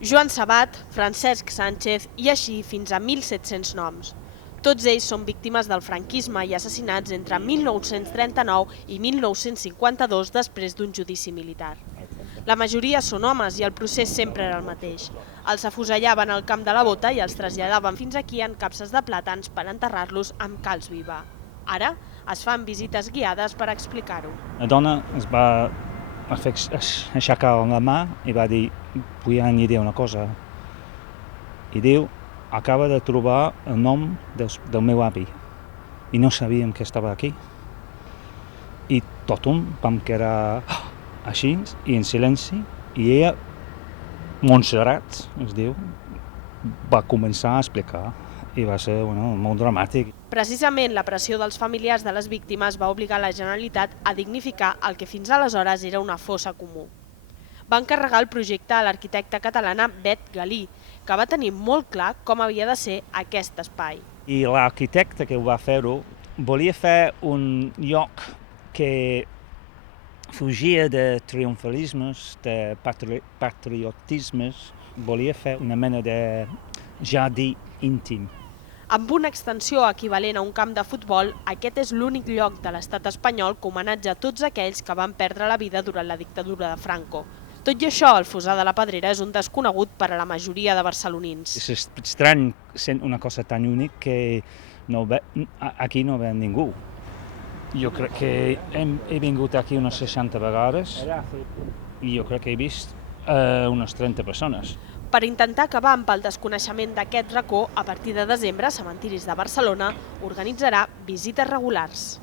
Joan Sabat, Francesc Sánchez i així fins a 1.700 noms. Tots ells són víctimes del franquisme i assassinats entre 1939 i 1952 després d'un judici militar. La majoria són homes i el procés sempre era el mateix. Els afusellaven al camp de la Bota i els traslladaven fins aquí en capses de plàtans per enterrar-los amb calç viva. Ara es fan visites guiades per explicar-ho. La dona es va aixecar la mà i va dir: vull añadir una cosa. I diu: acaba de trobar el nom del meu avi i no sabíem que estava aquí. I tothom vam quedar així i en silenci, i ella, Montserrat es diu, va començar a explicar i va ser molt dramàtic. Precisament la pressió dels familiars de les víctimes va obligar la Generalitat a dignificar el que fins aleshores era una fossa comú. Va encarregar el projecte a l'arquitecta catalana Bet Galí, que va tenir molt clar com havia de ser aquest espai. I l'arquitecte que ho va fer-ho volia fer un lloc que fugia de triomfalismes, de patriotismes, volia fer una mena de jardí íntim. Amb una extensió equivalent a un camp de futbol, aquest és l'únic lloc de l'estat espanyol que homenatja a tots aquells que van perdre la vida durant la dictadura de Franco. Tot i això, el Fossar de la Pedrera és un desconegut per a la majoria de barcelonins. És estrany sent una cosa tan única que aquí no ve ningú. Jo crec que he vingut aquí unes 60 vegades i jo crec que he vist unes 30 persones. Per intentar acabar amb el desconeixement d'aquest racó, a partir de desembre, Cementiris de Barcelona organitzarà visites regulars.